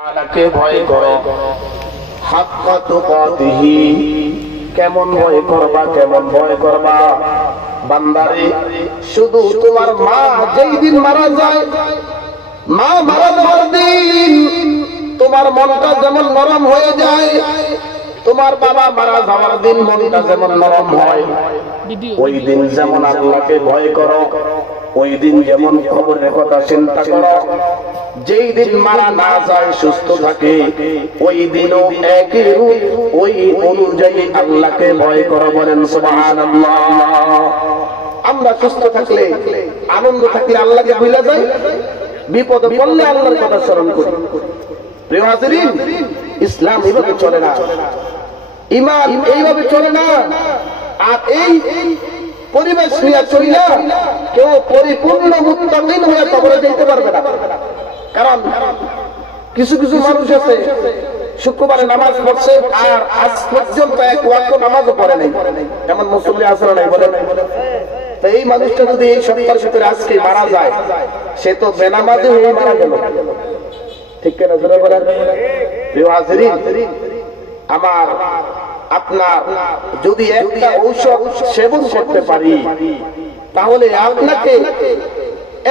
তাআলাকে ভয় করো হাক্কা তুকাতিহি। কেমন ভয় করবা, কেমন ভয় করবা বান্দারে? শুধু তোমার মা যেই দিন মারা যায়, মা মারা যাওয়ার দিন তোমার মনটা যেমন নরম হয়ে যায়, তোমার বাবা মারা যাওয়ার দিন মনটা যেমন নরম হয়, ওই দিন যেমন আল্লাহকে ভয় করো, ওই দিন যেমন খবরের কথা চিন্তা করো। যেই দিন মারা না যায়, সুস্থ থাকে, ওই দিনও একই রূপ, ওই অনুযায়ী আল্লাহকে ভয় করো। বলেন সুবহানাল্লাহ। আমরা সুস্থ থাকলে, আনন্দ থাকলে আল্লাহকে ভুলে যাই, বিপদে পড়লে আল্লাহর কথা স্মরণ করি। প্রিয় হাজিরিন, ইসলাম এইভাবে চলে না, ঈমান এইভাবে চলে না। আর এই পরিবেশ নিয়ে চলি না, কেউ পরিপূর্ণ মুত্তাকিন হয়ে কবরে যেতে পারবে না। কারণ কিছু কিছু মানুষ আছে শুক্রবারে নামাজ পড়ছে আর আজ পর্যন্ত এক ওয়াক্ত নামাজও পড়ে নাই, এমন মুসল্লি আছে না? বলে নাই? তো এই মানুষটা যদি এই সপ্তাহের ভিতরে আজকে মারা যায়, সে তো বেনামাজি হয়ে মারা গেল। ঠিক কিনা জোরে বলেন? প্রিয় হাজিরিন, আমার আপনার যদি একটা ঔষধ সেবন করতে পারি, তাহলে আপনাকে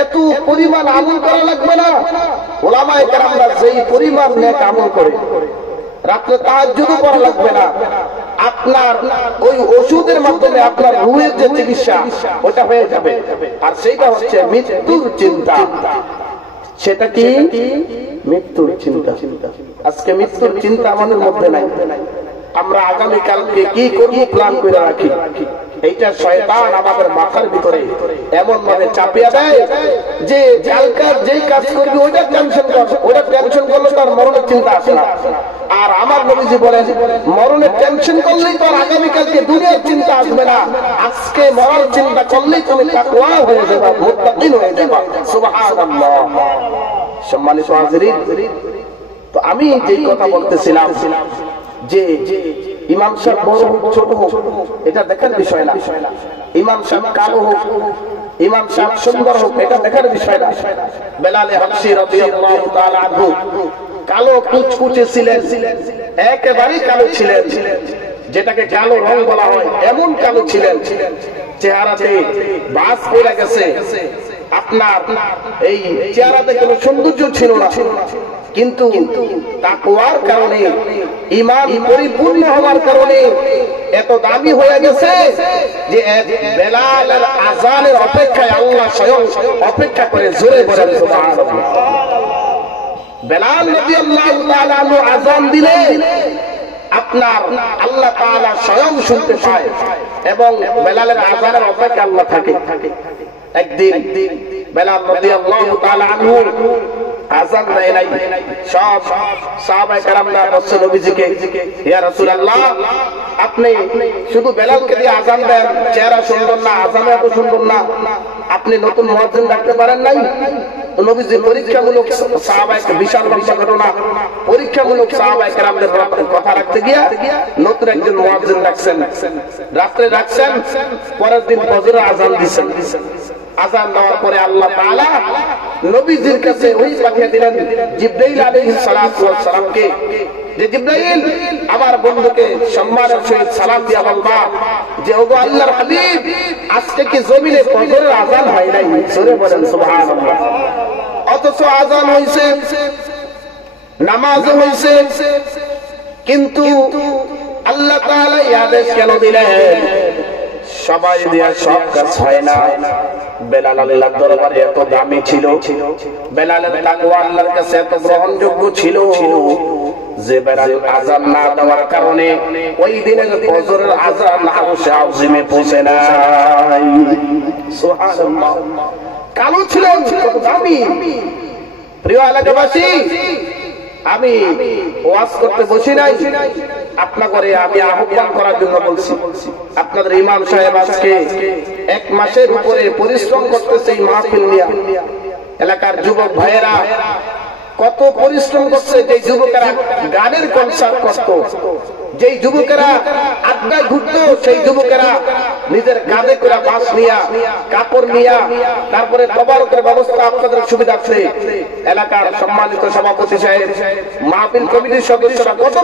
এত পরিমাণ আমল করা লাগবে না। ওলামায়ে কেরামরা যেই পরিমাণ নেক আমল করে, রাত্রে তাহাজ্জুদও করা লাগবে না। আপনার ওই ওষুধের মাধ্যমে আপনার রুহের যে চিকিৎসা, ওটা হয়ে যাবে। আর সেইটা হচ্ছে মৃত্যুর চিন্তা। সেটা কি? মৃত্যুর চিন্তা। আজকে মৃত্যুর চিন্তা আমাদের মধ্যে নাই। আমরা আগামীকালকে কি করবো প্ল্যান করে রাখি। এইটা শয়তান আমাদের মাথার ভিতরে এমন ভাবে চাপিয়ে দেয় যে কালকার যেই কাজ করবি ওইটা টেনশন কর, ওইটা টেনশন করলে তার মরণের চিন্তা আসে না। আর আমার নবীজি বলেন, মরণের টেনশন করলেই তো আগামীকালকে দুনিয়ার চিন্তা আসবে না। আজকে মরার চিন্তা করলেই তুমি তাকওয়া হয়ে যাবে, মুত্তাকিন হয়ে যাবে। সুবহানাল্লাহ। সম্মানিত হাজিরিন, তো আমি যেই কথা বলতেছিলাম যে ইমাম সাহেব বড় হোক ছোট হোক এটা দেখার বিষয় না, ইমাম সাহেব কালো হোক, ইমাম সাহেব সুন্দর হোক, এটা দেখার বিষয় না। বেলাল হাবশী রাদিয়াল্লাহু তাআলা আনহু কালো কুচকুচে ছিলেন, একেবারেই কালো ছিলেন, যেটাকে কালো রং বলা হয়, এমন কালো ছিলেন, চেহারাতে বাস পড়ে গেছে। আপনার এই চেহারাতে কোনো সৌন্দর্য ছিল না, কিন্তু তাকওয়ার কারণে, ঈমান পরিপূর্ণ হওয়ার কারণে এত দামি হয়ে গেছে যে বেলালের আযানের অপেক্ষায় আল্লাহ স্বয়ং অপেক্ষা করে। জোরে বলেন সুবহানাল্লাহ। বেলাল রাদিয়াল্লাহু তাআলা আনহু আযান দিলে আপনার আল্লাহ তাআলা স্বয়ং শুনতে পায় এবং বেলালের আযানের অপেক্ষায় আল্লাহ থাকে। একদিন বেলাল রাদিয়াল্লাহু তাআলা আনহু আযান দেয় নাই। সব সাহাবায়ে কেরামরা বলছে নবীজিকে, ইয়া রাসূলুল্লাহ, আপনি শুধু বেলালকে দিয়ে আযান দেন, চেহারা সুন্দর না, আযান এত সুন্দর না, আপনি নতুন মুয়াজ্জিন রাখতে পারেন নাই? তো নবীজি পরীক্ষামূলক, সাহাবায়ে, বিশাল লম্বা ঘটনা, পরীক্ষামূলক সাহাবায়ে কেরামদের কথা রাখতে গিয়া নতুন একজন মুয়াজ্জিন রাখছেন, রাত্রে রাখছেন, পরের দিন ফজরের আযান দিছেন। আযান দেওয়ার পরে আল্লাহ তাআলা নবীজির কাছে ওহী পাঠিয়ে দিলেন জিবরাইল আলাইহিস সালাতু ওয়াস সালামকে, যে জিবরাইল আমার বন্ধুকে সম্মানের সহিত সালাম দিয়া বলবা যে ওগো আল্লাহর হাবিব, আজকে কি জমিনে ফজরের আযান হয় নাই? জোরে বলেন সুবহানাল্লাহ। অথচ আযান হইছে, নামাজও হইছে, কিন্তু আল্লাহ তাআলা এই আদেশ কেন দিলেন? সবাই দিয়া সব কাজ হয় না। বেলাল আল্লাহর দরবারে এত দামি ছিল, বেলালের তাকওয়া আল্লাহর কাছে এত গ্রহণযোগ্য ছিল যে বেলাল আযান না দেওয়ার কারণে ওই দিনের ফজরের আযান আরশে আযিমে পৌঁছে নাই। সুবহানাল্লাহ। কালো ছিল, কত দামি। প্রিয় এলাকাবাসী, আমি ওয়াজ করতে বসি নাই, আপনাকে আমি আহ্বান করার জন্য বলছি। আপনাদের ইমাম সাহেব আজকে এক মাসের উপরে পরিশ্রম করতেছে এই মাহফিল নিয়ে। এলাকার যুবক ভাইয়েরা কত পরিশ্রম করছে। যে যুবকেরা গানের কনসার্ট করত, যেই যুবকেরা আড্ডায় ঘুরতো, সেই যুবকেরা নিজের কাঁধে করে বাস নিয়া কাপড় নিয়া তারপরে তবারকের ব্যবস্থা আপনাদের সুবিধার্থে এলাকার সম্মানিত সভাপতি সাহেব, মাহফিল কমিটির সদস্যরা কত